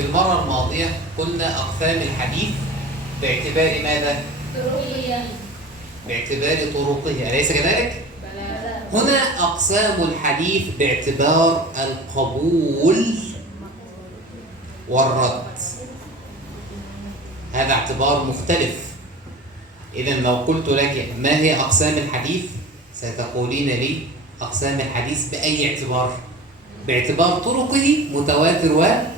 في المرة الماضية قلنا أقسام الحديث باعتبار ماذا؟ طرقية. باعتبار طرقه، أليس كذلك؟ بلى. هنا أقسام الحديث باعتبار القبول والرد. هذا اعتبار مختلف. إذن لو قلت لك ما هي أقسام الحديث ستقولين لي أقسام الحديث بأي اعتبار؟ باعتبار طرقه متواتر وأحاد.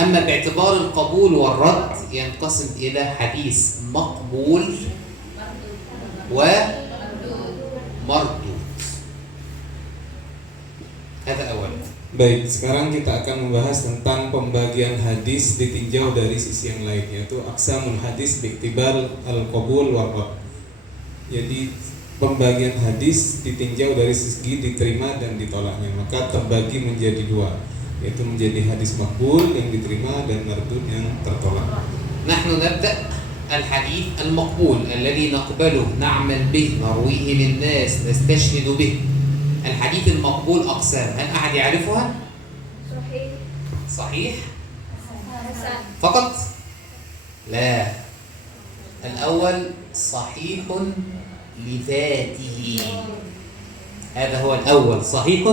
أما باعتبار القبول والرد ينقسم إلى حديث مقبول ومردود. هذا أولا. Baik, sekarang kita akan membahas tentang pembagian hadis ditinjau dari sisi yang lain, yaitu aqsamul hadis bi'tibar al-qabul wal rad. Jadi pembagian hadis ditinjau dari segi diterima dan ditolaknya, maka terbagi menjadi dua, yaitu menjadi hadis maqbul yang diterima dan mardud yang tertolak. نحن نبدأ الحديث المقبول الذي نقبله نعمل به نرويه للناس نستشهد به. الحديث المقبول أقسام، هل أحد يعرفها؟ صحيح. صحيح حسن. فقط؟ لا، الأول صحيح لذاته، هذا هو الأول صحيح.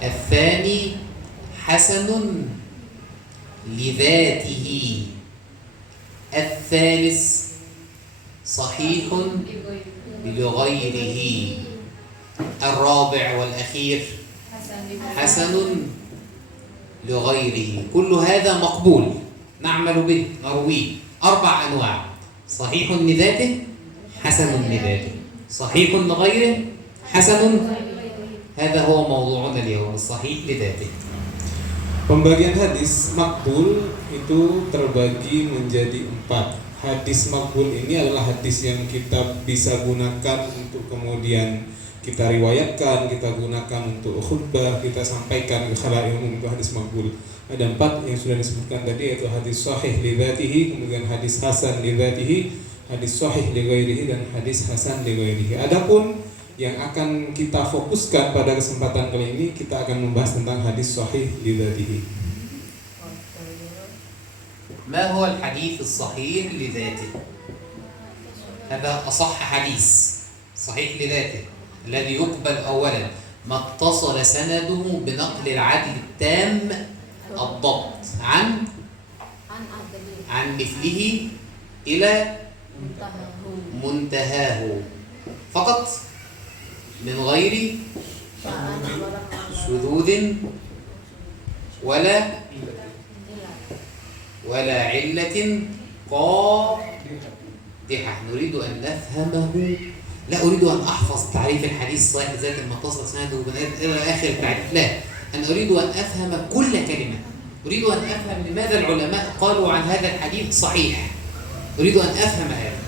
الثاني حسن لذاته. الثالث صحيح لغيره. الرابع والأخير حسن لغيره. كل هذا مقبول نعمل به نرويه. 4 أنواع: صحيح لذاته، حسن لذاته، صحيح لغيره، حسن. هذا هو موضوعنا اليوم، الصحيح لذاته. Pembagian hadis makbul itu terbagi menjadi 4. Hadis makbul ini adalah hadis yang kita bisa gunakan untuk kemudian kita riwayatkan, kita gunakan untuk khutbah, kita sampaikan ke khalayak umum, itu hadis makbul. Ada 4 yang sudah disebutkan tadi, yaitu hadis sahih li dzatihi, kemudian hadis hasan li dzatihi, hadis sahih li ghairihi, dan hadis hasan li ghairihi. Adapun yang akan kita fokuskan pada kesempatan kali ini, kita akan membahas tentang hadis sahih li dzatihi. ما هو الحديث الصحيح لذاته؟ هذا أصح حديث صحيح لذاته الذي يقبل أولا ما اتصل سنده بنقل العدل التام الضبط عن مثله إلى منتهاه فقط، من غير شذوذ ولا علة قادحة. نريد أن نفهمه، لا أريد أن أحفظ تعريف الحديث صحيح ذات المتصل سنده إلى آخر التعريف، لا، أنا أريد أن أفهم كل كلمة. أريد أن أفهم لماذا العلماء قالوا عن هذا الحديث صحيح. أريد أن أفهم هذا.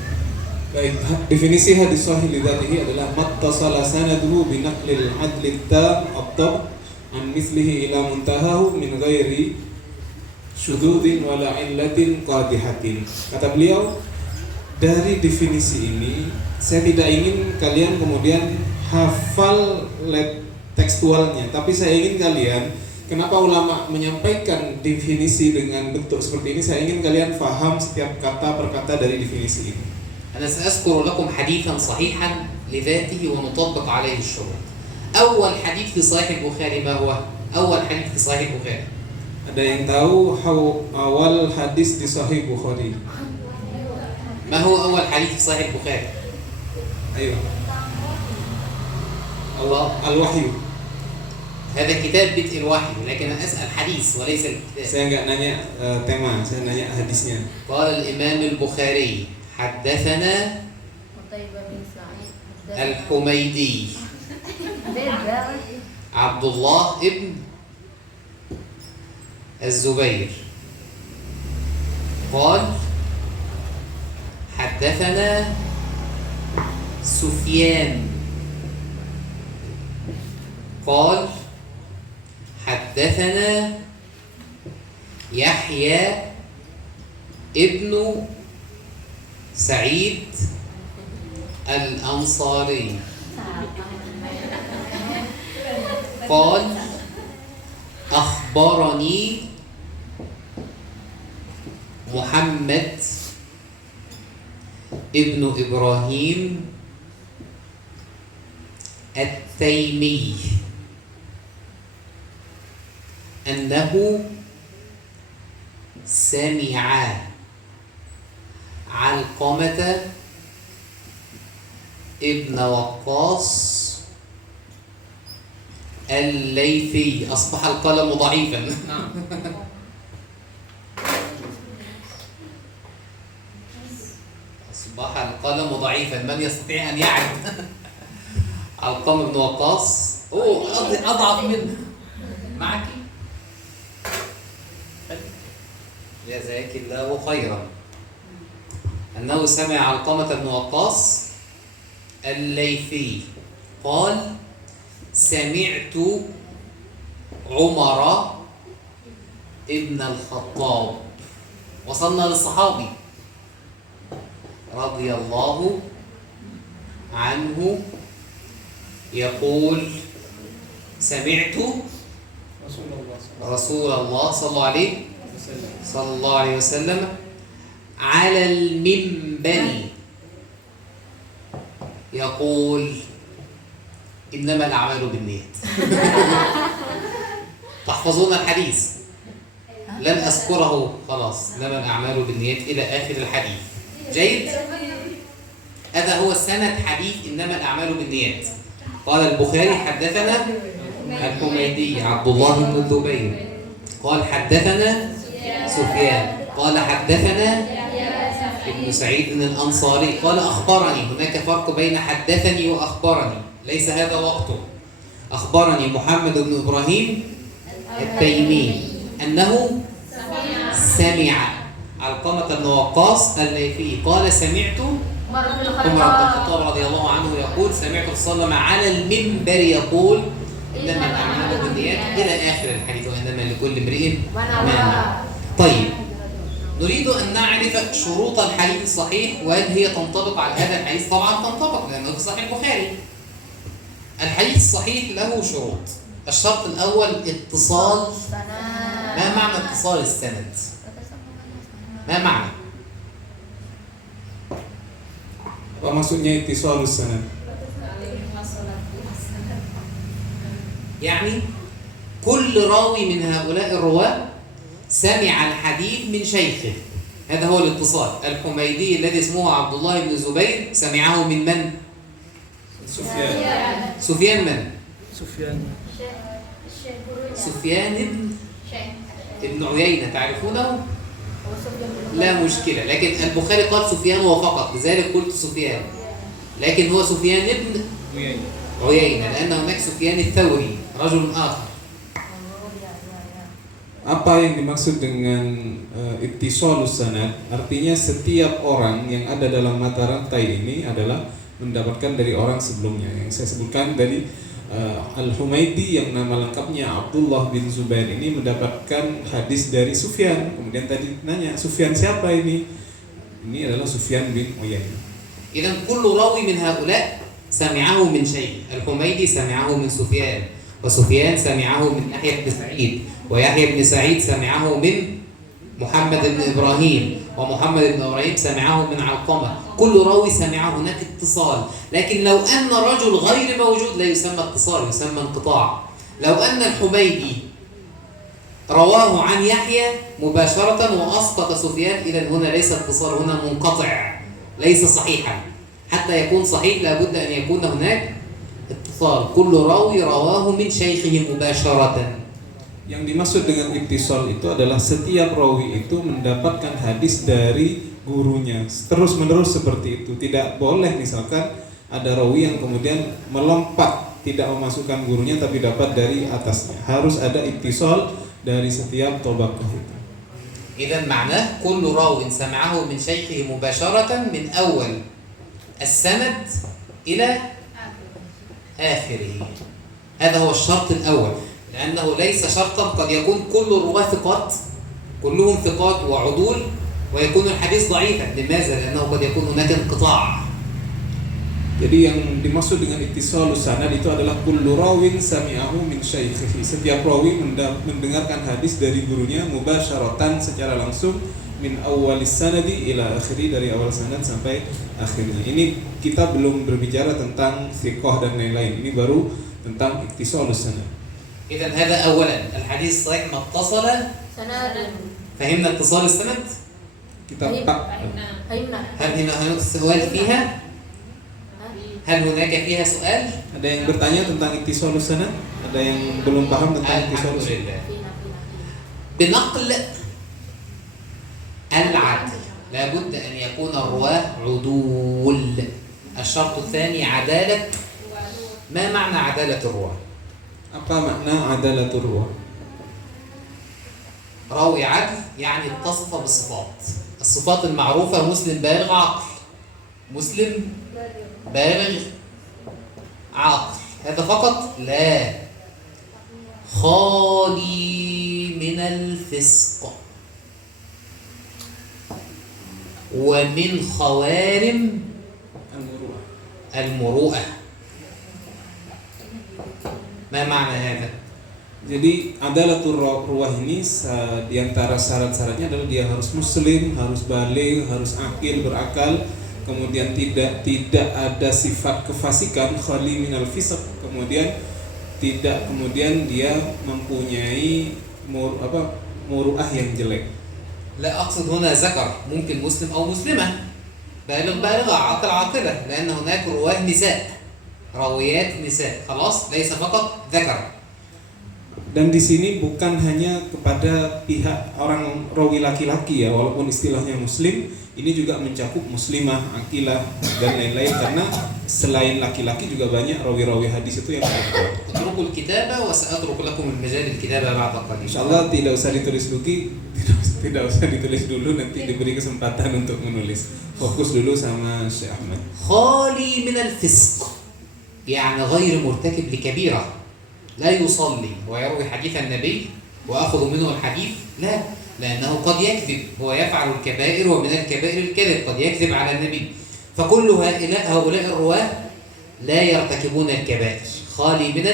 Baik, definisi hadis sahih li dzatihi adalah mattasala sanaduhu bi naqlil adli tam ad-dhabt an mislihi ila muntahahu min ghairi syududin wala illatin qadihatin. Kata beliau, dari definisi ini saya tidak ingin kalian kemudian hafal tekstualnya, tapi saya ingin kalian, kenapa ulama menyampaikan definisi dengan bentuk seperti ini, saya ingin kalian faham setiap kata per kata dari definisi ini. أنا سأذكر لكم حديثا صحيحا لذاته ونطبق عليه الشروط. أول حديث في صحيح البخاري ما هو؟ أول حديث في صحيح البخاري. Ada yang tahu awal hadis di Sahih Bukhari? ما هو أول حديث في صحيح البخاري؟ Ayo. الله Al-Wahyu. هذا كتاب بدء الوحي، لكن أنا أسأل حديث وليس الكتاب. Saya nggak nanya tema, saya nanya hadisnya. قال الإمام البخاري حدثنا الحميدي عبد الله ابن الزبير قال حدثنا سفيان قال حدثنا يحيى ابن سعيد الأنصاري قال أخبرنا أخبرني محمد ابن إبراهيم التيمي أنه سمع علقمة ابن وقاص الليثي. أصبح القلم ضعيفا. أصبح القلم ضعيفا، من يستطيع أن يعرف؟ علقمة بن وقاص أضعف منه. معك؟ جزاك الله خيرا. أنه سمع علقمة بن وقاص الليثي قال: سمعت عمر ابن الخطاب. وصلنا للصحابي رضي الله عنه يقول: سمعت رسول الله صلى الله عليه وسلم على المنبر يقول: إنما الأعمال بالنيات. تحفظون الحديث؟ لن أذكره خلاص. إنما الأعمال بالنيات إلى آخر الحديث. جيد؟ هذا هو سند حديث إنما الأعمال بالنيات. قال البخاري: حدثنا الحميدي عبد الله بن الزبير قال: حدثنا سفيان قال: حدثنا ابن سعيد الأنصاري قال: أخبرني. هناك فرق بين حدثني وأخبرني، ليس هذا وقته. أخبرني محمد بن إبراهيم التيمي أنه سمع علقمة بن وقاص الليثي قال: سمعت عمر بن الخطاب رضي الله عنه يقول: سمعت رسول الله على المنبر يقول: إنما الأعمال بالنيات إلى آخر الحديث، وإنما لكل امرئ ما نوى. طيب، نريد أن نعرف شروط الحديث الصحيح، وهل هي تنطبق على هذا الحديث؟ طبعا تنطبق، لأنه في صحيح البخاري. الحديث الصحيح له شروط. الشرط الأول اتصال. ما معنى اتصال السند؟ ما معنى؟ Apa maksudnya ittisalus sanad? يعني كل راوي من هؤلاء الرواة سمع الحديث من شيخه، هذا هو الاتصال. الحميدي الذي اسمه عبد الله بن الزبير سمعه من من؟ سفيان من؟ سفيان ابن عيينة، تعرفونه؟ لا مشكلة، لكن البخاري قال سفيان وفقط، لذلك قلت سفيان، لكن هو سفيان ابن عيينة، لأن هناك سفيان الثوري رجل آخر. Apa yang dimaksud dengan ittisalus sanad? Artinya setiap orang yang ada dalam mata rantai ini adalah mendapatkan dari orang sebelumnya. Yang saya sebutkan dari Al-Humaidi yang nama lengkapnya Abdullah bin Zubair ini mendapatkan hadis dari Sufyan. Kemudian tadi nanya, Sufyan siapa ini? Ini adalah Sufyan bin Uyainah. إذن كل راوي من هؤلاء سمعه من شيء. الحميدي سمعه من سفيان، وسفيان سمعه من يحيى بن سعيد، ويحيى بن سعيد سمعه من محمد بن إبراهيم، ومحمد بن إبراهيم سمعه من علقمة. كل راوي سمعه، هناك اتصال. لكن لو أن رجل غير موجود لا يسمى اتصال، يسمى انقطاع. لو أن الحميدي رواه عن يحيى مباشرة وأسقط سفيان، إذن هنا ليس اتصال، هنا منقطع، ليس صحيحا. حتى يكون صحيح لابد أن يكون هناك اتصال. كل راوي رواه من شيخه مباشرة. Yang dimaksud dengan ittisal itu adalah setiap rawi itu mendapatkan hadis dari gurunya terus menerus seperti itu. Tidak boleh misalkan ada rawi yang kemudian melompat tidak memasukkan gurunya tapi dapat dari atasnya. Harus ada ittisal dari setiap tabaqah itu. إذا معناه كل راو سمعه من شيخه مباشرة من أول السند إلى آخره. هذا هو الشرط الأول، لأنه ليس شرطا. قد يكون كل الرواة ثقات، كلهم ثقات وعدول، ويكون الحديث ضعيفا. لماذا؟ لأنه قد يكون هناك انقطاع. Jadi yang dimaksud dengan ittisalus sanad itu adalah kullu rawin sami'ahu min syaikhihi. Setiap rawi mendengarkan hadis dari gurunya mubasyaratan secara langsung min awwalis sanadi ila akhiri, dari awal sanad sampai akhirnya. Ini kita belum berbicara tentang thiqah dan lain-lain. Ini baru tentang ittisalus sanad. إذا هذا أولا الحديث صحيح ما اتصل. سنادا. فهمنا اتصال السند؟ Kita tak فهمنا. هل هنا سؤال فيها؟ هل هناك فيها سؤال؟ ada yang bertanya tentang ittisalus sanad? Ada yang belum paham tentang الحمد ittisalus sanad? لله. بنقل العدل لابد أن يكون الرواة عدول. الشرط الثاني عدالة. ما معنى عدالة الرواة؟ Apa makna adalatur ruwah? راوي عدل يعني اتصف بالصفات. الصفات المعروفة: مسلم بالغ عاقل. مسلم بالغ عاقل. هذا فقط؟ لا، خالي من الفسق ومن خوارم Al-muru'ah. المروءة. ما معنى هذا؟ Jadi adalatur ruwah ini di antara syarat-syaratnya adalah dia harus muslim, harus baligh, harus akil, berakal, kemudian tidak ada sifat kefasikan, khali minal fisq, kemudian dia mempunyai muru'ah yang jelek. لا أقصد هنا ذكر، ممكن مسلم أو مسلمة، بالغ بالغة، عاقل عاقلة، لأن هناك رواه نساء، راويات نساء، خلاص ليس فقط ذكر. Dan di sini bukan hanya kepada pihak orang rawi laki-laki ya, walaupun istilahnya muslim, ini juga mencakup muslimah, akilah dan lain-lain, karena selain laki-laki juga banyak rawi-rawi hadis itu yang perempuan. اتركوا الكتابة وسأترك لكم المجال الكتابة بعد قليل. Insyaallah tidak usah ditulis tidak usah ditulis dulu, nanti diberi kesempatan untuk menulis. Fokus dulu sama Syekh Ahmad. خالي من الفسق يعني غير مرتكب لكبيرة، لا يصلي ويروي حديث النبي وأخذ منه الحديث، لا، لأنه قد يكذب، هو يفعل الكبائر ومن الكبائر الكذب، قد يكذب على النبي. فكل هؤلاء الرواة لا يرتكبون الكبائر، خالي من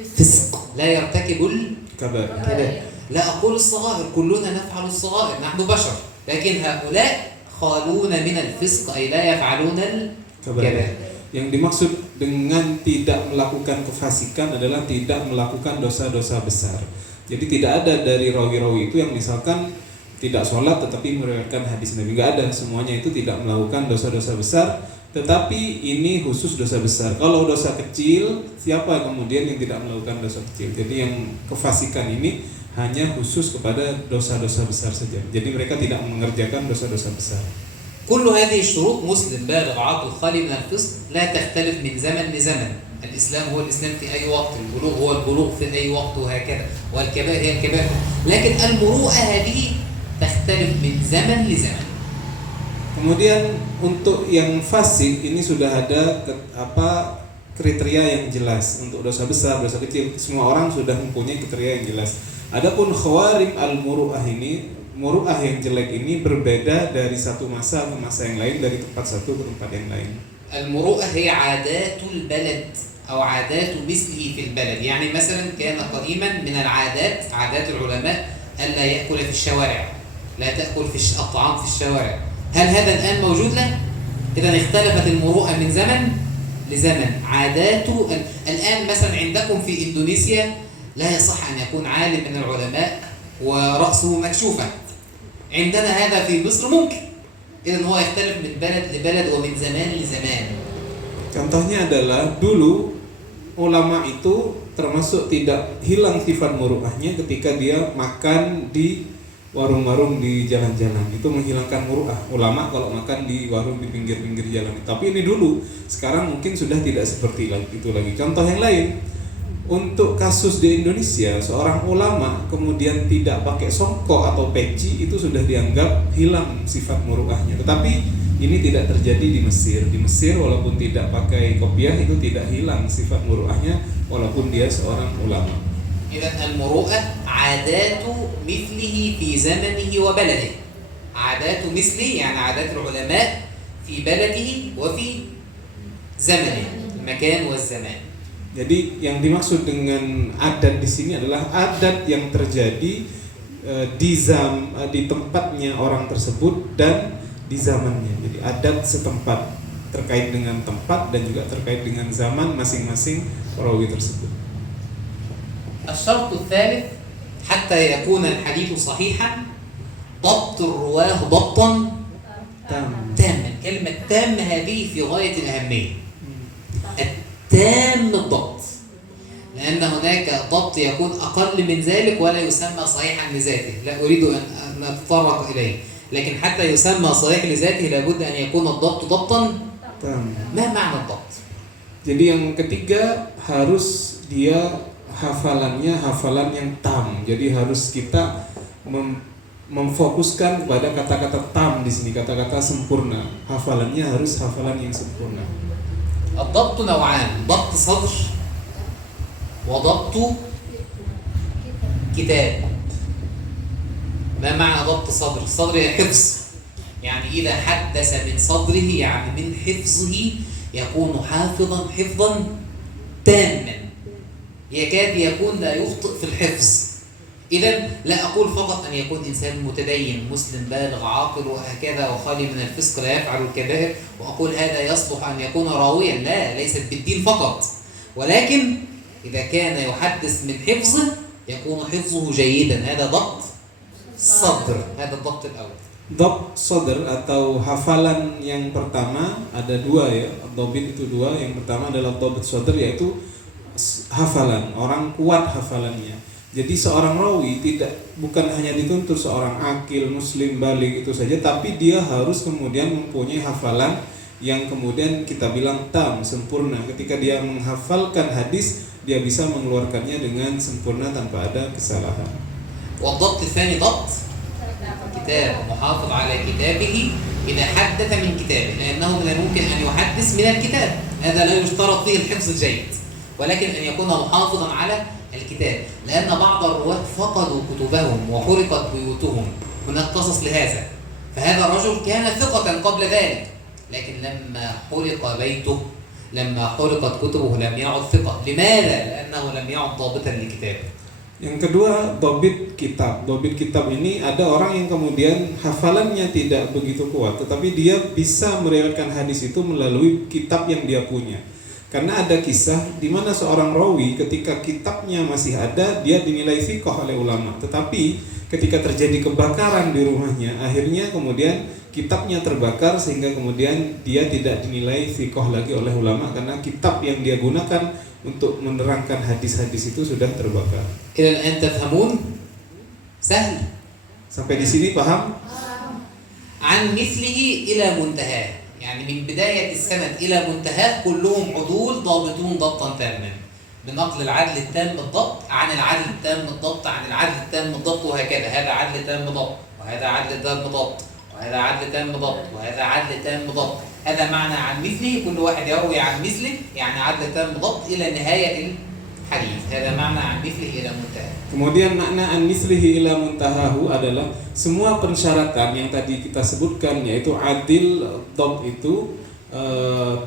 الفسق، لا يرتكب الكبائر. لا أقول الصغائر، كلنا نفعل الصغائر، نحن بشر، لكن هؤلاء خالون من الفسق أي لا يفعلون الكبائر. Yang dimaksud dengan tidak melakukan kefasikan adalah tidak melakukan dosa-dosa besar. Jadi tidak ada dari rawi-rawi itu yang misalkan tidak sholat tetapi meriwayatkan hadis Nabi. Enggak ada, semuanya itu tidak melakukan dosa-dosa besar. Tetapi ini khusus dosa besar. Kalau dosa kecil, siapa kemudian yang tidak melakukan dosa kecil? Jadi yang kefasikan ini hanya khusus kepada dosa-dosa besar saja. Jadi mereka tidak mengerjakan dosa-dosa besar. كل هذه الشروط: مسلم بالغ عاقل خالي من الفسق، لا تختلف من زمن لزمن. الإسلام هو الإسلام في أي وقت، البلوغ هو البلوغ في أي وقت، وهكذا. والكبائر هي الكبائر، لكن المروءة هذه تختلف من زمن لزمن. Kemudian untuk yang fasik ini sudah ada kriteria yang jelas. Untuk dosa besar, dosa kecil, semua orang sudah mempunyai kriteria yang jelas. Adapun khawarim al-muru'ah ini, muru'ah yang jelek ini berbeda dari satu masa ke masa yang lain, dari tempat satu ke tempat yang lain. المروءة هي عادات البلد أو عادات مثله في البلد. يعني مثلا كان قديما من العادات، عادات العلماء ألا يأكل في الشوارع، لا تأكل في الطعام في الشوارع. هل هذا الآن موجود؟ لا. إذا اختلفت المروءة من زمن لزمن. عادات الآن مثلا عندكم في إندونيسيا لا يصح أن يكون عالم من العلماء ورأسه مكشوفة. عندنا هذا في مصر ممكن. إذن هو يختلف من بلد لبلد ومن زمان لزمان. Contohnya adalah dulu ulama itu termasuk tidak hilang sifat muru'ahnya ketika dia makan di warung-warung di jalan-jalan. Itu menghilangkan muru'ah. Ulama kalau makan di warung di pinggir-pinggir jalan. Tapi ini dulu, sekarang mungkin sudah tidak seperti itu lagi. Contoh yang lain, untuk kasus di Indonesia, seorang ulama kemudian tidak pakai songkok atau peci, itu sudah dianggap hilang sifat muru'ahnya. Tetapi ini tidak terjadi di Mesir. Di Mesir walaupun tidak pakai kopiah itu tidak hilang sifat muru'ahnya walaupun dia seorang ulama. إذن المروءة عادات مثله في زمنه وبلده. عادات مثله يعني عادات العلماء في بلده وفي زمنه المكان والزمان. Jadi yang dimaksud dengan adat di sini adalah adat yang terjadi di tempatnya orang tersebut dan di zamannya. Jadi adat setempat terkait dengan tempat dan juga terkait dengan zaman masing-masing perawi tersebut. الشرط الثالث حتى يكون الحديث صحيحا ضبط الرواه ضبطا تاما. كلمة تام هذه في غاية الأهمية. التام الضبط، لأن هناك ضبط يكون أقل من ذلك ولا يسمى صحيحا لذاته، لا أريد أن أتطرق إليه، لكن حتى يسمى صحيح لذاته لابد أن يكون الضبط ضبطا. ما معنى الضبط؟ Jadi yang ketiga harus dia hafalannya hafalan yang tam. Jadi harus kita memfokuskan kepada kata-kata tam di sini, kata-kata sempurna. Hafalannya harus hafalan yang sempurna. الضبط نوعان، ضبط صدر وضبط كتاب. ما معنى ضبط صدر؟ الصدر حفظ، يعني إذا حدث من صدره يعني من حفظه يكون حافظا حفظا تاما يكاد يكون لا يخطئ في الحفظ. إذا لا أقول فقط أن يكون إنسان متدين مسلم بالغ عاقل وهكذا وخالي من الفسق لا يفعل الكبائر وأقول هذا يصلح أن يكون راويا، لا، ليست بالدين فقط، ولكن إذا كان يحدث من حفظه يكون حفظه جيدا. هذا ضبط صدر، هذا الضبط الأول. Dhabt sadr atau hafalan yang pertama ada dua ya. Dhabit itu dua. Yang pertama adalah dhabt sadr, yaitu hafalan, orang kuat hafalannya. Jadi seorang rawi bukan hanya dituntut seorang akil muslim balik itu saja, tapi dia harus kemudian mempunyai hafalan yang kemudian kita bilang tam, sempurna. Ketika dia menghafalkan hadis, dia bisa mengeluarkannya dengan sempurna tanpa ada kesalahan. والضبط الثاني ضبط كتاب، محافظ على كتابه إذا حدث من كتابه، لأنه من الممكن أن يحدث من الكتاب، هذا لا يشترط فيه الحفظ الجيد، ولكن أن يكون محافظا على الكتاب، لأن بعض الرواة فقدوا كتبهم وحرقت بيوتهم، هناك قصص لهذا. فهذا الرجل كان ثقة قبل ذلك، لكن لما حرق بيته، لما حرقت كتبه لم يعد ثقة. لماذا؟ لأنه لم يعد ضابطا لكتابه. Yang kedua, dhabit kitab. Dhabit kitab ini ada orang yang kemudian hafalannya tidak begitu kuat, tetapi dia bisa meriwayatkan hadis itu melalui kitab yang dia punya. Karena ada kisah di mana seorang rawi ketika kitabnya masih ada, dia dinilai thiqah oleh ulama. Tetapi ketika terjadi kebakaran di rumahnya, akhirnya kemudian kitabnya terbakar sehingga kemudian dia tidak dinilai thiqah lagi oleh ulama karena kitab yang dia gunakan untuk menerangkan hadis-hadis itu sudah terbakar. إلى الآن تفهمون؟ سهل. Sampai di sini paham? عن مثله إلى منتهاه، يعني من بداية السند إلى منتهاه كلهم عدول ضابطون ضبطا تاما، بنقل العدل التام بالضبط عن العدل التام بالضبط عن العدل التام بالضبط، وهكذا. هذا عدل تام ضبط، وهذا عدل تام ضبط، وهذا عدل تام ضبط، وهذا عدل تام ضبط. هذا معنى عن مثله، كل واحد يروي عن مثله يعني عدل تام ضبط إلى نهاية الحديث. هذا معنى عن مثله إلى منتهى. Kemudian makna an mislihi ila muntahahu adalah semua persyaratan yang tadi kita sebutkan, yaitu adil dhabt itu,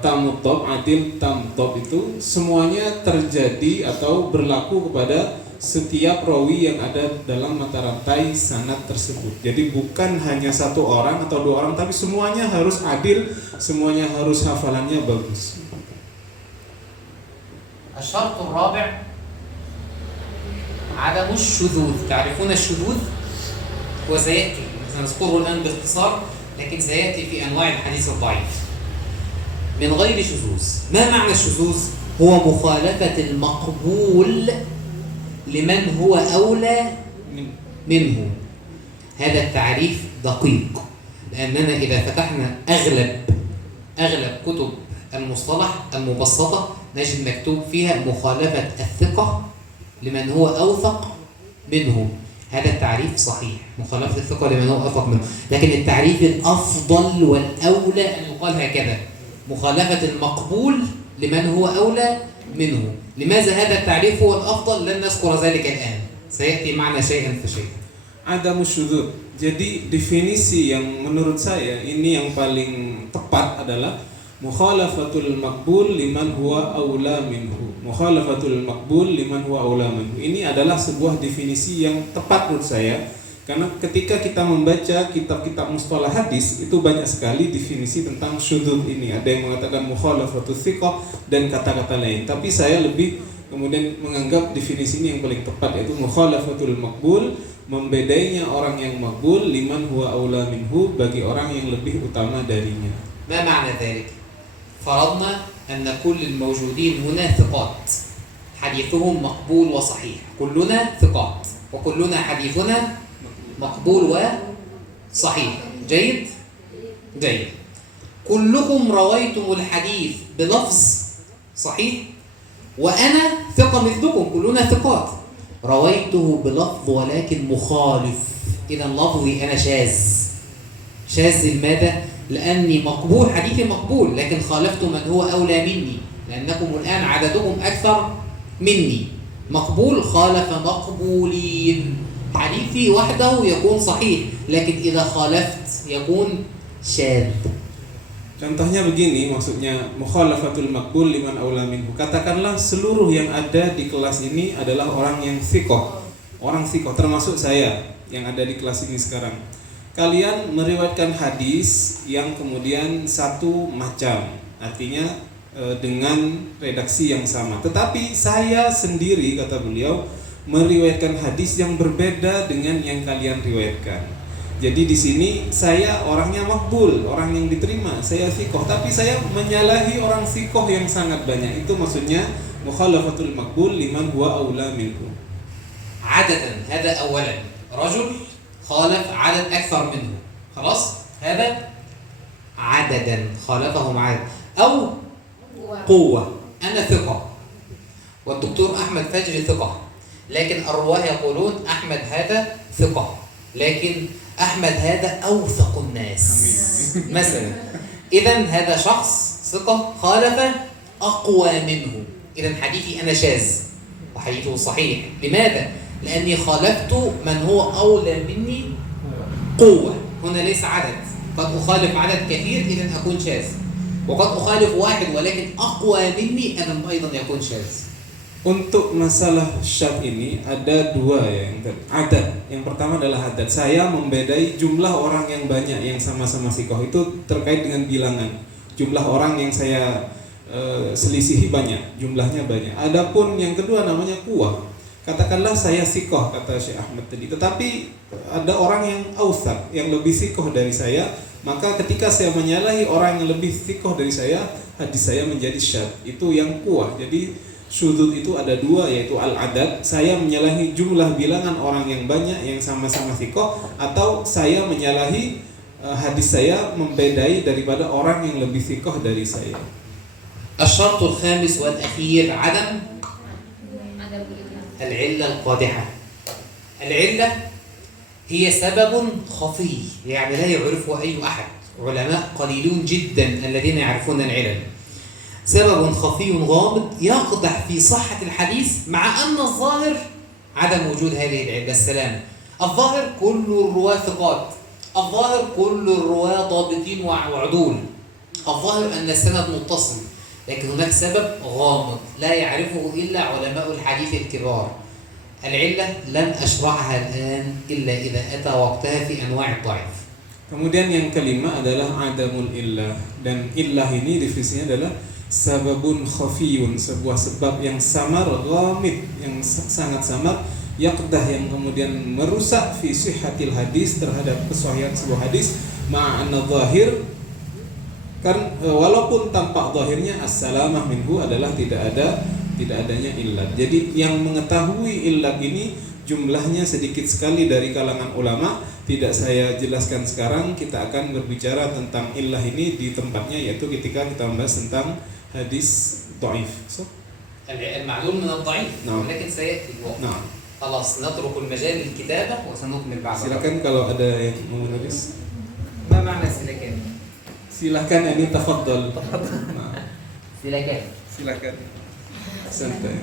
tamud dhabt, adil tam dhabt itu semuanya terjadi atau berlaku kepada setiap rawi yang ada dalam mata rantai sanad tersebut. Jadi bukan hanya satu orang atau dua orang, tapi semuanya harus adil, semuanya harus hafalannya bagus. الشرط الرابع عدم الشذوذ. تعرفون الشذوذ؟ وسيأتي، سنذكره الآن باختصار، لكن سيأتي في أنواع الحديث الضعيف. من غير شذوذ. ما معنى الشذوذ؟ هو مخالفة المقبول لمن هو أولى منه. هذا التعريف دقيق، لأننا إذا فتحنا أغلب كتب المصطلح المبسطة نجد مكتوب فيها مخالفة الثقة لمن هو أوثق منه. هذا التعريف صحيح، مخالفة الثقة لمن هو أوثق منه، لكن التعريف الأفضل والأولى أن يقال هكذا: مخالفة المقبول لمن هو أولى منه. لماذا هذا التعريف هو الأفضل؟ لن نذكر ذلك الآن، سيأتي معنا شيئا فشيئا. Adamus syudzud. Jadi definisi yang menurut saya ini yang paling tepat adalah mukhalafatul maqbul liman huwa aula minhu. Mukhalafatul maqbul liman huwa aula minhu. Ini adalah sebuah definisi yang tepat menurut saya. Karena ketika kita membaca kitab-kitab mustalah hadis, itu banyak sekali definisi tentang syudzud ini. Ada yang mengatakan mukhalafatul thiqah dan kata-kata lain. Tapi saya lebih kemudian menganggap definisi ini yang paling tepat, yaitu mukhalafatul maqbul, membedainya orang yang maqbul liman huwa aula minhu, bagi orang yang lebih utama darinya. ما معنى ذلك؟ فرضنا أن كل الموجودين هنا ثقات حديثهم مقبول وصحيح، كلنا ثقات وكلنا حديثنا مقبول وصحيح. جيد؟ جيد. كلكم رويتم الحديث بلفظ صحيح وأنا ثقة مثلكم، كلنا ثقات، رويته بلفظ ولكن مخالف، إذا لفظي أنا شاذ. شاذ لماذا؟ لأني مقبول، حديثي مقبول، لكن خالفت من هو أولى مني، لأنكم الآن عددكم أكثر مني. مقبول خالف مقبولين، حديثي وحده يكون صحيح، لكن إذا خالفت يكون شاذ. Contohnya begini, maksudnya mukhalafatul maqbul liman aula minhu. Katakanlah seluruh yang ada di kelas ini adalah orang yang thiqah. Orang thiqah termasuk saya yang ada di kelas ini sekarang. Kalian meriwayatkan hadis yang kemudian satu macam, artinya dengan redaksi yang sama. Tetapi saya sendiri, kata beliau, meriwayatkan hadis yang berbeda dengan yang kalian riwayatkan. Jadi di sini saya orangnya makbul, orang yang diterima, saya thiqah, tapi saya menyalahi orang thiqah yang sangat banyak. Itu maksudnya mukhalafatul makbul liman huwa aula minhu. عددا هذا أولا، رجل خالف عدد أكثر منه، خلاص هذا عددا خالفهم عدد، أو قوة. أنا ثقة والدكتور أحمد فجر ثقة، لكن الرواه يقولون أحمد هذا ثقة، لكن أحمد هذا أوثق الناس مثلا. إذا هذا شخص ثقة خالف أقوى منه، إذا حديثي أنا شاذ وحديثه صحيح. لماذا؟ لأني خالفت من هو أولى مني قوة. هنا ليس عدد، قد أخالف عدد كثير إذا أكون شاذ، وقد أخالف واحد ولكن أقوى مني أنا أيضا يكون شاذ. Untuk masalah syadz ini ada dua ya, adat. Yang pertama adalah adat. Saya membedai jumlah orang yang banyak yang sama-sama thiqah, itu terkait dengan bilangan. Jumlah orang yang saya selisihi banyak, jumlahnya banyak. Adapun yang kedua namanya quwah. Katakanlah saya thiqah, kata Syekh Ahmad tadi, tetapi ada orang yang awthaq, yang lebih thiqah dari saya, maka ketika saya menyalahi orang yang lebih thiqah dari saya, hadis saya menjadi syadz. Itu yang quwah. Jadi syudzud itu ada dua, yaitu al-adad, saya menyalahi jumlah bilangan orang yang banyak yang sama-sama thiqah, atau saya menyalahi hadis saya membedai daripada orang yang lebih thiqah dari saya. الشرط الخامس والأخير عدم العلة القادحة. العلة هي سبب خفي، يعني لا يعرفه أي أحد، علماء قليلون جدا الذين يعرفون العلل. سبب خفي غامض يقدح في صحة الحديث مع أن الظاهر عدم وجود هذه العلة. السلام، الظاهر كل الرواة ثقات، الظاهر كل الرواة ضابطين وعدول، الظاهر أن السند متصل، لكن هناك سبب غامض لا يعرفه إلا علماء الحديث الكبار. العلة لن أشرحها الآن إلا إذا أتى وقتها في أنواع الضعف. Kemudian yang kelima adalah adamul illah, dan illah ini definisinya adalah sababun khafiyun, sebuah sebab yang samar, ghamid, yang sangat samar, yaqdah, yang kemudian merusak fi sihhatil hadis, terhadap kesahihan sebuah hadis, ma'anna zahir, kan walaupun tampak zahirnya as-salamah minhu adalah tidak adanya illat. Jadi yang mengetahui illat ini jumlahnya sedikit sekali dari kalangan ulama, tidak saya jelaskan sekarang. Kita akan berbicara tentang illah ini di tempatnya, yaitu ketika kita membahas tentang hadis dhaif. المعلوم من الضعيف، نعم. ولكن سيأتي الوقت. Nah, خلاص نترك المجال للكتابة وسنكمل بعد. silakan kalau ada yang mau menulis. ما معنى سلكان؟ Silakan, ini tafadhol. Nah, سلكان. silakan. Santai.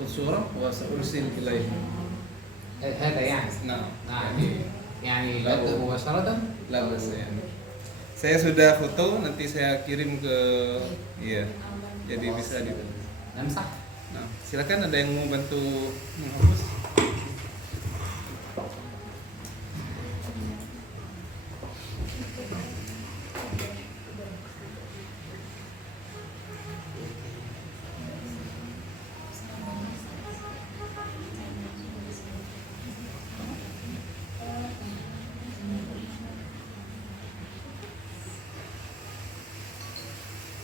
أخذ صورة وسأرسل إليه. هذا يعني Nah, يعني لا مباشرة. lah bahasa yani. Saya sudah foto, nanti saya kirim ke, iya, jadi bisa di. نمسح. Nah, silakan ada yang mau bantu menghapus.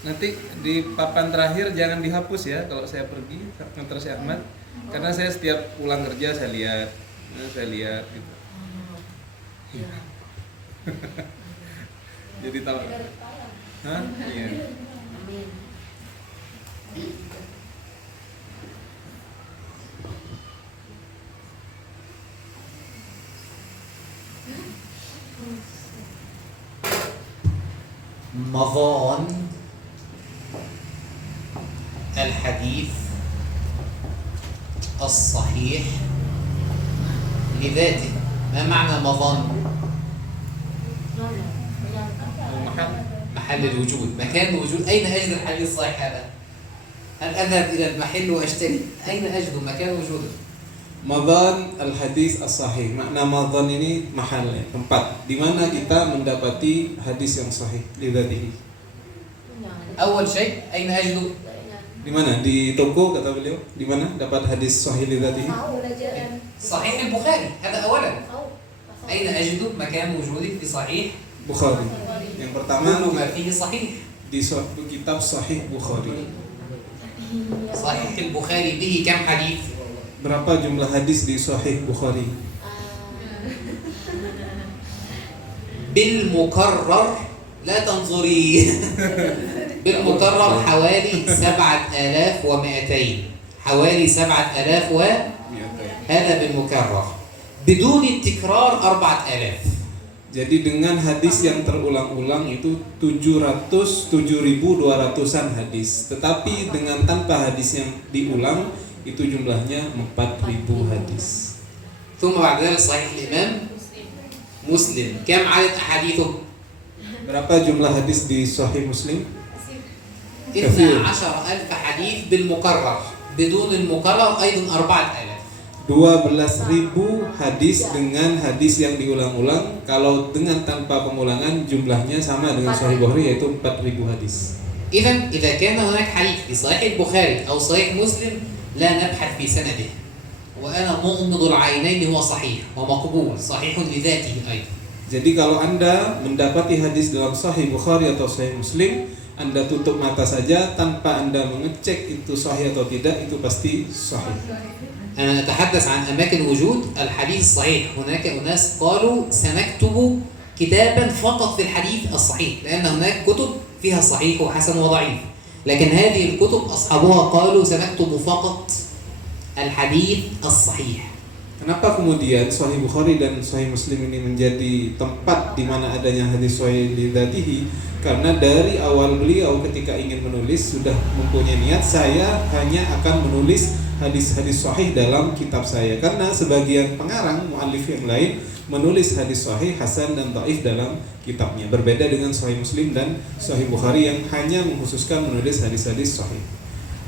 Nanti di papan terakhir jangan dihapus ya kalau saya pergi ngantar si Ahmad, karena saya setiap pulang kerja saya lihat gitu. Iya. Jadi tahu. Hah? Iya. مضان الحديث الصحيح لذاته. ما معنى مضان؟ Mahal. محل الوجود، مكان الوجود. أين أجد الحديث الصحيح هذا؟ هل أذهب إلى المحل وأشتري؟ أين أجده؟ مكان وجوده. Madhan al-hadis as-sahih. Makna madhan ini mahal, ya, tempat di mana kita mendapati hadis yang sahih lidzatihi. أول شيء أين أجده؟ Di mana? Di toko kata beliau. Di mana dapat hadis sahih lidzatihi? صحيح البخاري، هذا أولا. أين أجده؟ مكان وجوده في صحيح Bukhari. Yang pertama كل ما فيه صحيح. di suatu kitab Sahih Bukhari. صحيح البخاري به كم حديث؟ Berapa jumlah hadis di Sahih Bukhari? بالمكرر لا تنظري. بالمكرر حوالي 7200. حوالي 7200. هذا بالمكرر. بدون التكرار 4000. Jadi dengan hadis yang terulang-ulang itu 7.200-an hadis. Tetapi dengan tanpa hadis yang diulang itu jumlahnya 4.000 hadis. ثم بعد ذلك صحيح الإمام مسلم كم عدد أحاديثه؟ Berapa jumlah hadis di Sahih Muslim? 12,000 حديث بالمكرر. بدون المكرر أيضا 4000. 12.000 hadis dengan hadis yang diulang-ulang. Kalau dengan tanpa pengulangan jumlahnya sama dengan Sahih Bukhari, yaitu 4.000 hadis. إذا كان هناك حديث في صحيح البخاري أو صحيح مسلم لا نبحث في سنده، وأنا مغمض العينين هو صحيح ومقبول صحيح لذاته أيضا. Jadi kalau Anda mendapati hadis dalam Sahih Bukhari atau Sahih Muslim, Anda tutup mata saja tanpa Anda mengecek itu sahih atau tidak, itu pasti sahih. أنا أتحدث عن أماكن وجود الحديث الصحيح. هناك أناس قالوا سنكتب كتابا فقط في الحديث الصحيح، لأن هناك كتب فيها صحيح وحسن وضعيف، لكن هذه الكتب أصحابها قالوا سنكتب فقط الحديث الصحيح. Kenapa kemudian Sahih Bukhari dan Sahih Muslim ini menjadi tempat di mana adanya hadis sahih lidzatihi? Karena dari awal beliau ketika ingin menulis sudah mempunyai niat, saya hanya akan menulis hadis-hadis sahih dalam kitab saya. Karena sebagian pengarang muallif yang lain menulis hadis sahih, hasan dan dhaif dalam kitabnya. Berbeda dengan Sahih Muslim dan Sahih Bukhari yang hanya mengkhususkan menulis hadis-hadis sahih.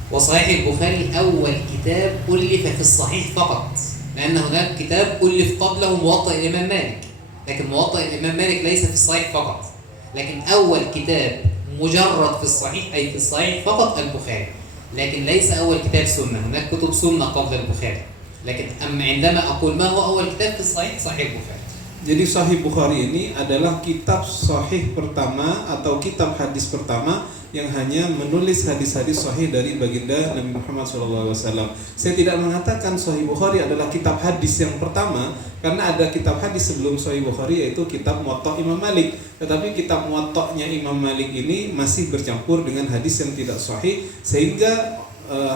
وصحيح البخاري أول كتاب ألف في الصحيح فقط، لأن هناك كتاب ألف قبله موطأ الإمام مالك، لكن موطأ الإمام مالك ليس في الصحيح فقط، لكن أول كتاب مجرد في الصحيح أي في الصحيح فقط البخاري، لكن ليس أول كتاب سنة. هناك كتب سنة قبل البخاري، لكن عندما أقول ما هو أول كتاب في الصحيح؟ صحيح البخاري. Jadi Sahih Bukhari ini adalah kitab sahih pertama atau kitab hadis pertama yang hanya menulis hadis-hadis sahih dari baginda Nabi Muhammad SAW. Saya tidak mengatakan Sahih Bukhari adalah kitab hadis yang pertama, karena ada kitab hadis sebelum Sahih Bukhari, yaitu kitab Muwatta Imam Malik. Tetapi kitab Muwatta'nya Imam Malik ini masih bercampur dengan hadis yang tidak sahih, sehingga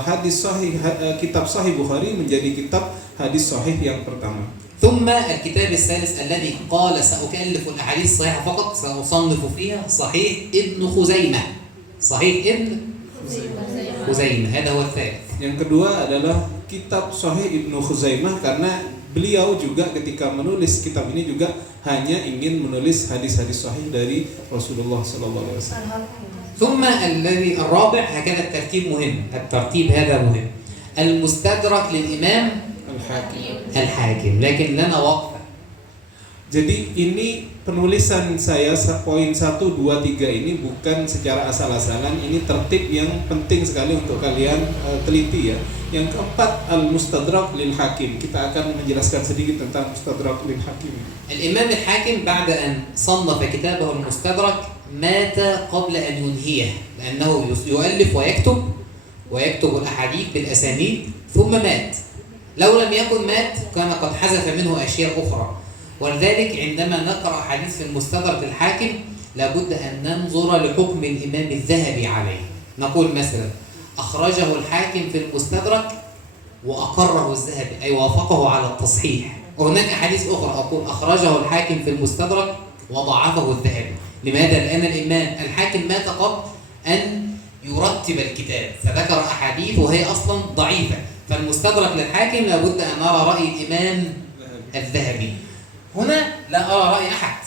hadis sahih, kitab Sahih Bukhari menjadi kitab hadis sahih yang pertama. ثم الكتاب الثالث الذي قال سأكلف الأحاديث الصحيحة فقط سأصنف فيها صحيح ابن خزيمة. صحيح ابن خزيمة هذا هو الثالث. Yang kedua adalah kitab Sahih Ibnu Khuzaimah, karena beliau juga ketika menulis kitab ini juga hanya ingin menulis hadis-hadis sahih dari Rasulullah SAW. ثم الذي الرابع هكذا الترتيب مهم، الترتيب هذا مهم. المستدرك للإمام Al-Hakim. الحاكم، لكن لنا وقفة. Jadi ini penulisan saya poin 1, 2, 3 ini bukan secara asal-asalan, ini tertib yang penting sekali untuk kalian teliti ya. Yang keempat, al-mustadrak lil hakim. Kita akan menjelaskan sedikit tentang mustadrak lil hakim. الإمام الحاكم بعد أن صنف كتابه المستدرك مات قبل أن ينهيه، لأنه يؤلف ويكتب الأحاديث بالأسانيد ثم مات. لو لم يكن مات كان قد حذف منه أشياء أخرى، ولذلك عندما نقرأ حديث في المستدرك الحاكم لابد أن ننظر لحكم الإمام الذهبي عليه. نقول مثلا أخرجه الحاكم في المستدرك وأقره الذهبي أي وافقه على التصحيح، وهناك أحاديث أخرى أقول أخرجه الحاكم في المستدرك وضعفه الذهبي. لماذا؟ لأن الإمام الحاكم مات قبل أن يرتب الكتاب فذكر أحاديث وهي أصلا ضعيفة، فالمستدرك للحاكم لابد أن نرى رأي الإمام الذهبي. هنا لا أرى رأي أحد،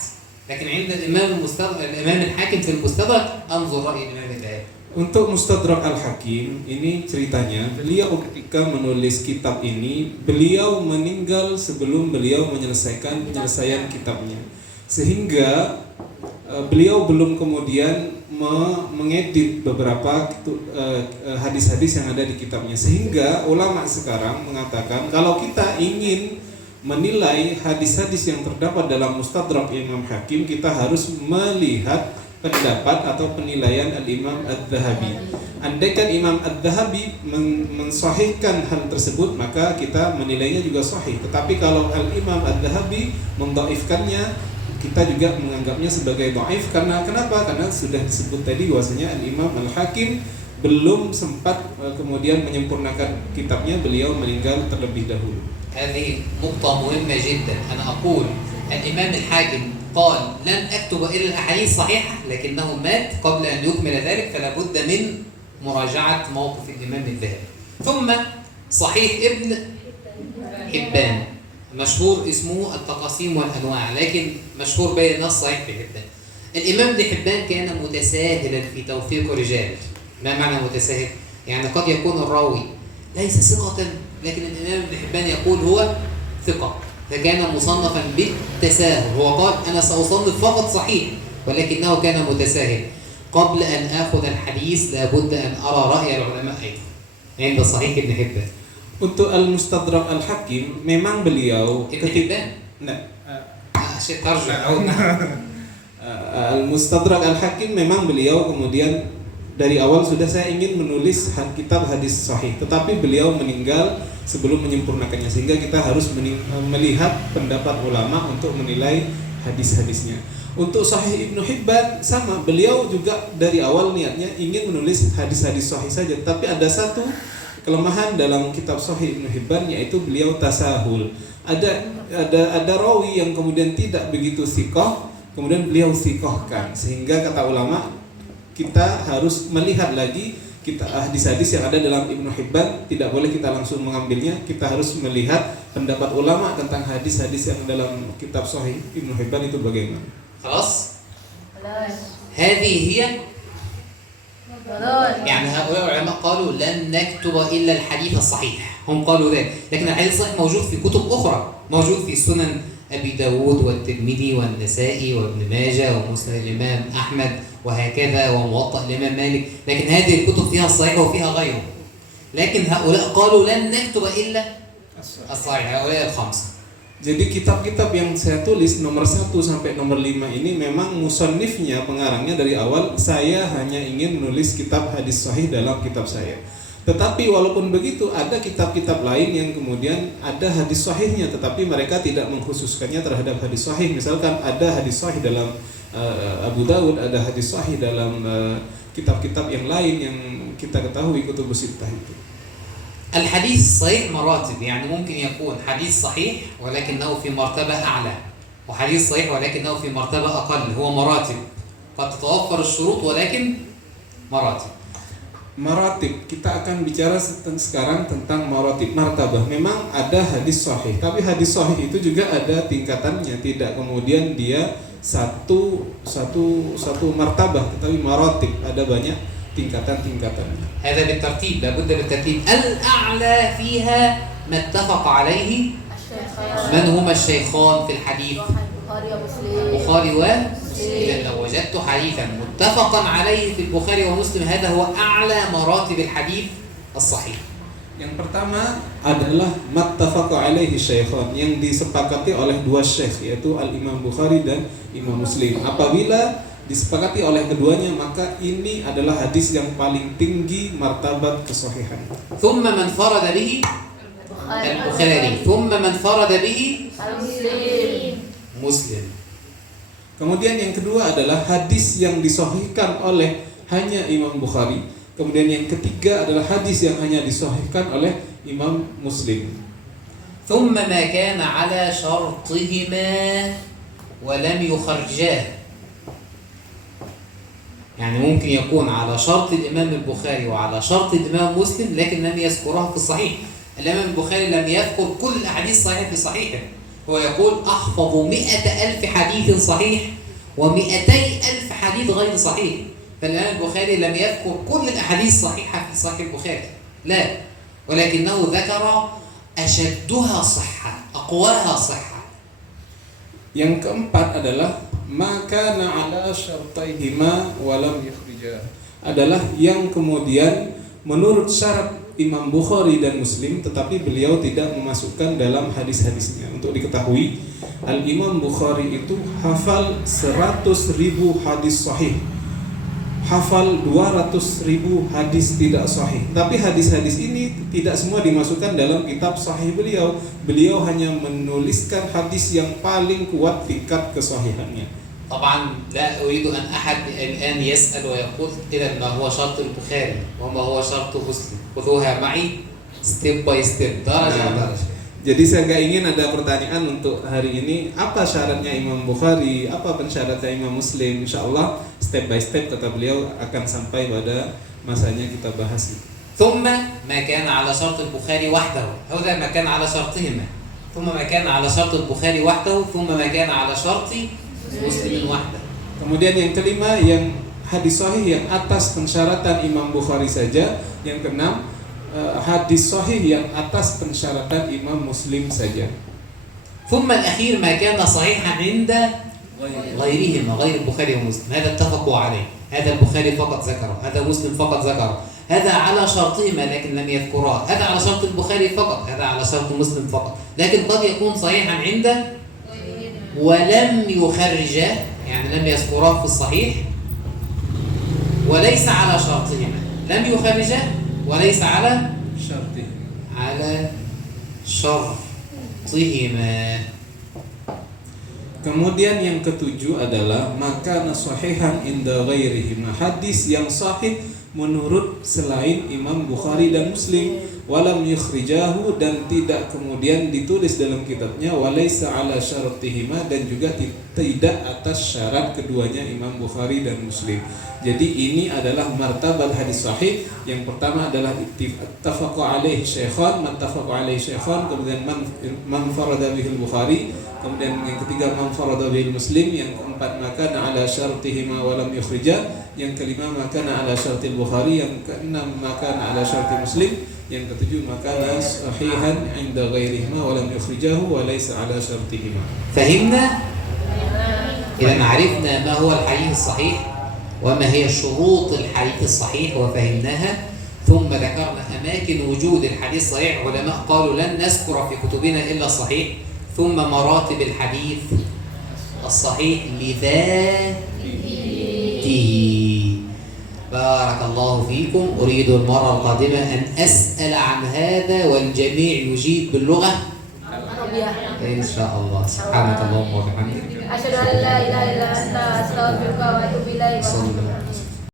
لكن عند الإمام الحاكم في المستدرك أنظر رأي الإمام الذهبي. Untuk Mustadrak Al-Hakim, ini ceritanya, beliau ketika menulis kitab ini, beliau meninggal sebelum beliau penyelesaian kitabnya. Sehingga beliau belum kemudian mengedit beberapa hadis-hadis yang ada di kitabnya. Sehingga ulama sekarang mengatakan kalau kita ingin menilai hadis-hadis yang terdapat dalam Mustadrak Imam Hakim, kita harus melihat pendapat atau penilaian Al-Imam Adz-Dzahabi. Andaikan Imam Adz-Dzahabi mensahihkan hal tersebut, maka kita menilainya juga sahih. Tetapi kalau Al-Imam Adz-Dzahabi mendhaifkannya, kita juga menganggapnya sebagai dhaif. Karena kenapa? Karena sudah disebut tadi bahwasanya Al-Imam Al-Hakim belum sempat kemudian menyempurnakan kitabnya, beliau meninggal terlebih dahulu. هذه نقطة مهمة جدا. أنا أقول الإمام الحاكم قال لن أكتب إلا الأحاديث صحيحة، لكنه مات قبل أن يكمل ذلك، فلا بد من مراجعة موقف الإمام الذهبي. ثم صحيح ابن حبان مشهور اسمه التقاسيم والأنواع، لكن مشهور بين الناس صحيح في حبان. الإمام ابن حبان كان متساهلا في توثيق رجال. ما معنى متساهل؟ يعني قد يكون الراوي ليس ثقة، لكن الإمام ابن حبان يقول هو ثقة، فكان مصنفا بالتساهل. هو قال أنا سأصنف فقط صحيح، ولكنه كان متساهل. قبل أن آخذ الحديث لابد أن أرى رأي العلماء أيضا عند صحيح ابن حبان. Untuk Al-Mustadrak Al-Hakim, memang beliau ابن حبان شيء ترجع. Al-Mustadrak Al-Hakim memang beliau kemudian dari awal sudah saya ingin menulis kitab hadis sahih, tetapi beliau meninggal sebelum menyempurnakannya, sehingga kita harus melihat pendapat ulama untuk menilai hadis-hadisnya. Untuk Sahih Ibnu Hibban sama, beliau juga dari awal niatnya ingin menulis hadis-hadis sahih saja, tapi ada satu kelemahan dalam kitab Sahih Ibnu Hibban, yaitu beliau tasahul. Ada rawi yang kemudian tidak begitu thiqah, kemudian beliau thiqahkan, sehingga kata ulama kita harus melihat lagi hadis-hadis yang ada dalam Ibnu Hibban, tidak boleh kita langsung mengambilnya, kita harus melihat pendapat ulama tentang hadis-hadis yang dalam kitab Sahih Ibnu Hibban itu bagaimana. خلاص؟ هذه هي يعني هؤلاء العلماء قالوا لن نكتب إلا الحديث الصحيح، هم قالوا ذلك، لكن الحديث الصحيح موجود في كتب أخرى، موجود في سنن أبي داود والترمذي والنسائي وابن ماجه ومسند الإمام أحمد وهكذا وموطأ الإمام مالك، لكن هذه الكتب فيها الصحيح وفيها غيره. لكن هؤلاء قالوا لن نكتب إلا الصحيح، هؤلاء الخمسة. Jadi kitab-kitab yang saya tulis nomor 1 sampai nomor 5 ini memang musannifnya, pengarangnya dari awal saya hanya ingin menulis kitab hadis sahih dalam kitab saya. Tetapi walaupun begitu ada kitab-kitab lain yang kemudian ada hadis sahihnya, tetapi mereka tidak mengkhususkannya terhadap hadis sahih. Misalkan ada hadis sahih dalam Abu Dawud, ada hadis sahih dalam kitab-kitab yang lain yang kita ketahui kutubus sittah itu. الحديث الصحيح مراتب، يعني ممكن يكون حديث صحيح ولكنه في مرتبة أعلى، وحديث صحيح ولكنه في مرتبة أقل، هو مراتب، قد تتوفر الشروط ولكن مراتب. maratib, kita akan bicara sekarang tentang maratib, martabah. Memang ada hadis sahih, tapi hadis sahih itu juga ada tingkatannya, tidak kemudian dia satu martabah, tetapi maratib, ada banyak tingkatan-tingkatannya. هذا بالترتيب لابد بالترتيب. الأعلى فيها ما اتفق عليه من هما الشيخان في الحديث؟ البخاري ومسلم. البخاري ومسلم. إذا لو وجدت حديثا متفقا عليه في البخاري ومسلم هذا هو أعلى مراتب الحديث الصحيح. Yang pertama adalah mattafaqa alaihi syaikhan, yang disepakati oleh dua syekh, yaitu Al-Imam Bukhari dan Imam Muslim. Apabila disepakati oleh keduanya, maka ini adalah hadis yang paling tinggi martabat kesahihan. ثم من فرد به البخاري ثم من فرد به المسلم. مسلم. Kemudian yang kedua adalah hadis yang disahihkan oleh hanya Imam Bukhari. Kemudian yang ketiga adalah hadis yang hanya disahihkan oleh Imam Muslim. ثم ما كان على شرطهما ولم يخرجاه. يعني ممكن يكون على شرط الإمام البخاري وعلى شرط الإمام مسلم لكن لم يذكرها في الصحيح. الإمام البخاري لم يذكر كل الأحاديث الصحيحة في صحيحه. هو يقول أحفظ 100,000 حديث صحيح و200,000 حديث غير صحيح. فالإمام البخاري لم يذكر كل الأحاديث الصحيحة في صحيح البخاري، لا، ولكنه ذكر أشدها صحة، أقواها صحة. Yang keempat adalah maka ala syartaihima walam yukhrijah, adalah yang kemudian menurut syarat Imam Bukhari dan Muslim tetapi beliau tidak memasukkan dalam hadis-hadisnya. Untuk diketahui, Al-Imam Bukhari itu hafal 100.000 hadis sahih, hafal 200.000 hadis tidak sahih. Tapi hadis-hadis ini tidak semua dimasukkan dalam kitab sahih beliau. Beliau hanya menuliskan hadis yang paling kuat tingkat kesahihannya. طبعا لا أريد أن أحد الآن يسأل ويقول إذا ما هو شرط البخاري وما هو شرط مسلم. خذوها معي step by step, درجة درجة. Jadi saya nggak ingin ada pertanyaan untuk hari ini, apa syaratnya Imam Bukhari, apa pensyaratnya Imam Muslim. Insya Allah step by step kata beliau akan sampai pada masanya kita bahas. ثم ما كان على شرط البخاري وحده، هذا ما كان على شرطهما. ثم ما كان على شرط البخاري وحده، ثم ما كان على شرط مسلم وحده. Kemudian yang kelima, yang hadis sahih yang atas pensyaratan Imam Bukhari saja. Yang keenam, hadis sahih yang atas pensyaratan Imam Muslim saja. ثم الأخير ما كان صحيحا عند غيرهما غير البخاري ومسلم. هذا اتفقوا عليه، هذا البخاري فقط ذكره، هذا مسلم فقط ذكره، هذا على شرطهما لكن لم يذكراه، هذا على شرط البخاري فقط، هذا على شرط مسلم فقط. لكن قد يكون صحيحا عنده ولم يخرجه، يعني لم يذكراه في الصحيح، وليس على شرطهما، لم يخرجه وليس على شرطهما. Kemudian yang ketujuh adalah maka sahihan inda ghairihima, hadis yang sahih menurut selain Imam Bukhari dan Muslim, walam yukhrijahu, dan tidak kemudian ditulis dalam kitabnya, walaysa ala syartihima, dan juga tidak atas syarat keduanya Imam Bukhari dan Muslim. Jadi ini adalah martabat hadis sahih. Yang pertama adalah ittafaqu alaihi syaikhan, mattafaqu alaihi syaikhan, kemudian man farada bihil Bukhari, kemudian yang ketiga man farada bihil Muslim, yang keempat maka ala syartihima walam yukhrijah, yang kelima maka ala syartil Bukhari, yang keenam maka ala syartil Muslim, yang ketujuh maka sahihan inda ghairihima walam yukhrijahu wa laysa ala syartihima. فهمنا؟ إذا عرفنا ما هو الحديث الصحيح وما هي شروط الحديث الصحيح وفهمناها، ثم ذكرنا أماكن وجود الحديث الصحيح. علماء قالوا لن نذكر في كتبنا إلا الصحيح، ثم مراتب الحديث الصحيح لذاته. بارك الله فيكم. أريد المرة القادمة أن أسأل عن هذا والجميع يجيب باللغة إن شاء الله. سبحانك اللهم وبحمدك. أشهد أن لا إله إلا أنت أستغفرك وأتوب إليك.